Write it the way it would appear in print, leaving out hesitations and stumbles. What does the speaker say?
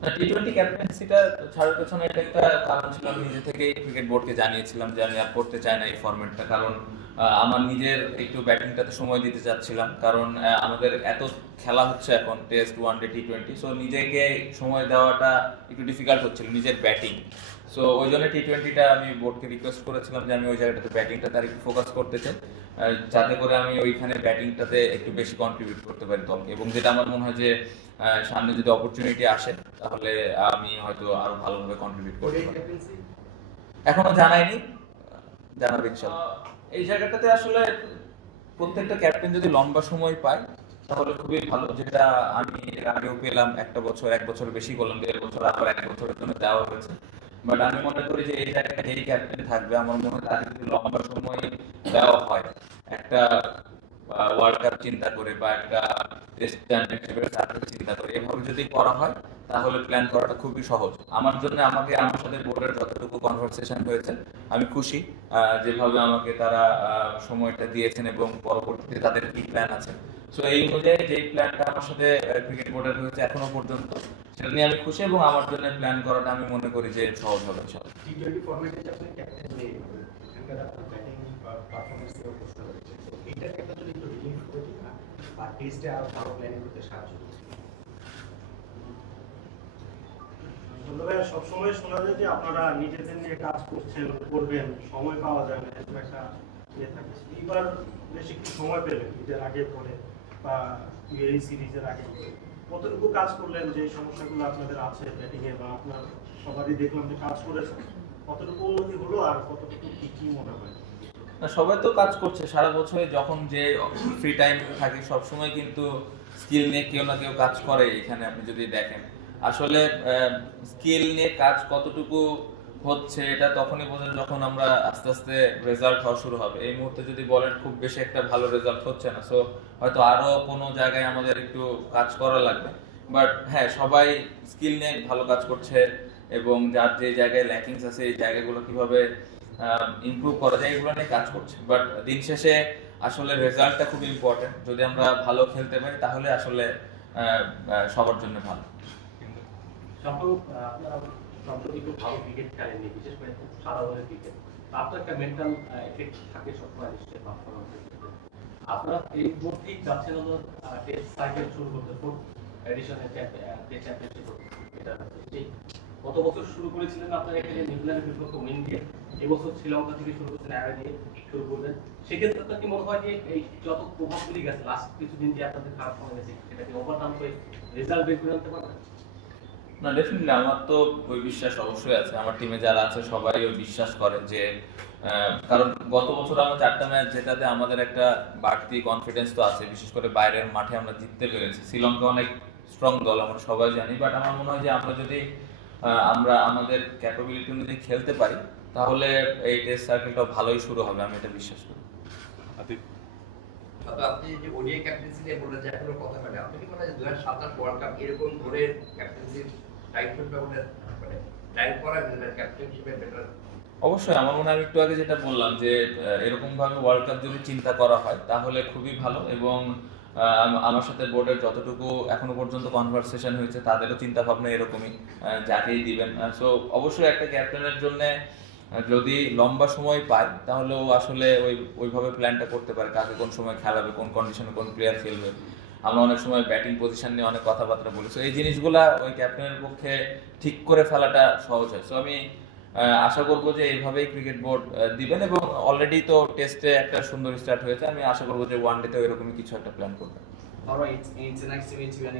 T twenty ক্যাপ্টেন্সিটা ছাড়ার পেছনে এটা একটা কারণ ছিল। আমি নিজে থেকেই ক্রিকেট বোর্ডকে জানিয়েছিলাম যে আমি আর করতে চাই না এই ফরম্যাটটা, কারণ আমার নিজের একটু ব্যাটিংটাতে সময় দিতে চাচ্ছিলাম, কারণ আমাদের এত খেলা হচ্ছে এখন, টেস্ট, ওয়ানডে, টি-টোয়েন্টি, সো নিজেকে সময় দেওয়াটা একটু ডিফিকাল্ট হচ্ছিল নিজের ব্যাটিং। সো ওই জন্য টি-টোয়েন্টিটা আমি বোর্ডকে রিকোয়েস্ট করেছিলাম যে আমি ওই জায়গাটাতে ব্যাটিংটাতে আর একটু ফোকাস করতে চাই, যাতে করে আমি ওইখানে ব্যাটিংটাতে একটু বেশি কন্ট্রিবিউট করতে পারি দলকে, এবং যেটা আমার মনে হয় যে সামনে যদি অপরচুনিটি আসে তাহলে আমি হয়তো আরো ভালোভাবে কন্ট্রিবিউট করতে পারি। এখনো জানাইনি, জানাবো ইনশাআল্লাহ। এই জায়গাটাতে আসলে প্রত্যেকটা ক্যাপ্টেন যদি লম্বা সময় পায় তাহলে খুবই ভালো, যেটা আমি এর আগেও পেলাম। একটা বছর, এক বছর বেশি করলাম, 1.5 বছর, আবার 1 বছরের জন্য দেওয়া হয়েছে। বাট আমি মনে করি যে এই জায়গায় যেই ক্যাপ্টেন থাকবে, আমার মনে হয় তাকে যদি লম্বা সময় দেওয়া হয়, একটা ওয়ার্ল্ড কাপ চিন্তা করে বা একটা টেস্ট চ্যাম্পিয়নশিপের সার্কেল চিন্তা করে এভাবে যদি করা হয় তাহলে প্ল্যান করাটা খুবই সহজ আমার জন্য। আমার সাথে বোর্ডের যতটুকু কনভারসেশন হয়েছে আমি খুশি, যেভাবে আমাকে তারা সময়টা দিয়েছেন এবং পরবর্তীতে তাদের কি প্ল্যান আছে। সো এই অনুযায়ী যে প্ল্যানটা আমার সাথে ক্রিকেট বোর্ডের হয়েছে এখনো পর্যন্ত, সেটা নিয়ে আমি খুশি, এবং আমার জন্য প্ল্যান করাটা আমি মনে করি যে সহজ হবে ইনশাআল্লাহ। টি-টোয়েন্টি ফরম্যাটে যে আপনি ক্যাপ্টেন নেই, এখানকার আপনার ব্যাটিং পারফরম্যান্স এর প্রশ্ন রয়েছে, তো এইটার ক্ষেত্রে যদি একটু রিলিভ করে দিন না, বা টেস্টে আরো ভালো প্ল্যানিং করতে সাহায্য করবে। সবসময় শোনা যায় যে আপনারা নিজেদের নিয়ে কাজ করছেন, করবেন, সময় পাওয়া যায় না, এরকম একটা ইয়ে থাকে। এইবার বেশ একটু সময় পেলেন ঈদের আগে পরে বা এই সিরিজের আগে, কতটুকু কাজ করলেন? যে সমস্যাগুলো আপনাদের আছে ব্যাটিং এ বা আপনার সবারই দেখলাম যে কাজ করেছেন, কতটুকু উন্নতি হলো আর কতটুকু কি কি মনে হয়? না, সবাই তো কাজ করছে সারা বছরে, যখন যে ফ্রি টাইম থাকে সবসময় কিন্তু স্কিল নিয়ে কেউ না কেউ কাজ করে। এখানে আপনি যদি দেখেন আসলে স্কিল নিয়ে কাজ কতটুকু হচ্ছে এটা তখনই বোঝেন যখন আমরা আস্তে আস্তে রেজাল্ট হওয়া শুরু হবে। এই মুহূর্তে যদি বলেন খুব বেশি একটা ভালো রেজাল্ট হচ্ছে না, সো হয়তো আরো কোনো জায়গায় আমাদের একটু কাজ করা লাগবে। বাট হ্যাঁ, সবাই স্কিল নিয়ে ভালো কাজ করছে, এবং যার যে জায়গায় ল্যাকিংস আছে এই জায়গাগুলো কিভাবে ইমপ্রুভ করা যায় এগুলো নিয়ে কাজ করছে। বাট দিন শেষে আসলে রেজাল্টটা খুব ইম্পর্টেন্ট। যদি আমরা ভালো খেলতে পারি তাহলে আসলে সবার জন্য ভালো। আপনারা সম্প্রতি খুব ভালো ক্রিকেট খেলেননি, বিশেষ করে সাদা বলের ক্রিকেট, আপনার একটা মেন্টাল এফেক্ট থাকে সবসময় নিশ্চয়ই পারফরমেন্সের ক্ষেত্রে। আপনারা এই মুহূর্তেই যাচ্ছেন হলো টেস্ট সাইকেল শুরু করতে, ফোর্থ এডিশনের টেস্ট চ্যাম্পিয়নশিপ, এটা সেই গত বছর শুরু করেছিলেন আপনারা এখানে নিউজিল্যান্ডের বিপক্ষে উইন দিয়ে, এবছর শ্রীলঙ্কা থেকে শুরু করছেন, এরা দিয়ে শুরু করবেন। সেক্ষেত্রে আপনার কি মনে হয় যে এই যত প্রভাবগুলি গেছে লাস্ট কিছুদিন যে আপনাদের খারাপ মনে গেছে, এটা কি ওভারকাম করে রেজাল্ট বের করে আনতে পারবেন? না, ডেফিনেটলি আমার তো ওই বিশ্বাস অবশ্যই আছে। আমার টিমে যারা আছে সবাই ওই বিশ্বাস করে যে কারণ গত বছর আমরা 4টা ম্যাচ জেতাতে আমাদের একটা বাড়তি কনফিডেন্স তো আছে, বিশেষ করে বাইরের মাঠে আমরা জিততে পেরেছি। শ্রীলঙ্কা অনেক স্ট্রং দল, আমরা সবাই জানি। বাট আমার মনে হয় যে আমরা যদি আমরা আমাদের ক্যাপাবিলিটি অনুযায়ী খেলতে পারি তাহলে এই টেস্ট সার্কেলটা ভালোই শুরু হবে, আমি এটা বিশ্বাস করি। আপনি যে ওডিআই ক্যাপ্টেন্সি নিয়ে বললেন যে এখনো কথা বলে, আপনি কি মনে হয় 2027 ওয়ার্ল্ড কাপ এরকম ধরে ক্যাপ্টেন্সির টাইটলটা মানে টাইট করা ক্যাপ্টেনশিপের বেটার? অবশ্যই আমার মনে হয় একটু আগে যেটা বললাম যে এরকম ভাবে ওয়ার্ল্ড কাপ যদি চিন্তা করা হয় তাহলে খুবই ভালো, এবং আমার সাথে বোর্ডের যতটুকু এখনো পর্যন্ত কনভারসেশন হয়েছে তাদেরও চিন্তা ভাবনা এরকমই, যাকেই দিবেন। সো অবশ্যই একটা ক্যাপ্টেনের জন্য যদি লম্বা সময় পায় তাহলে ও আসলে ওইভাবে প্ল্যানটা করতে পারে, কাকে কোন সময় খেলাবে, কোন কন্ডিশনে কোন প্লেয়ার খেলবে। আমরা অনেক সময় ব্যাটিং পজিশন নিয়ে অনেক কথাবার্তা বলি, সো এই জিনিসগুলা ওই ক্যাপ্টেনের পক্ষে ঠিক করে ফেলাটা সহজ হয়। সো আমি আশা করবো যে এইভাবেই ক্রিকেট বোর্ড দিবেন, এবং অলরেডি তো টেস্টে একটা সুন্দর স্টার্ট হয়েছে। আমি আশা করবো যে ওয়ান ডেতেও এরকমই কিছু একটা প্ল্যান করবেন। All right, it's nice to meet you and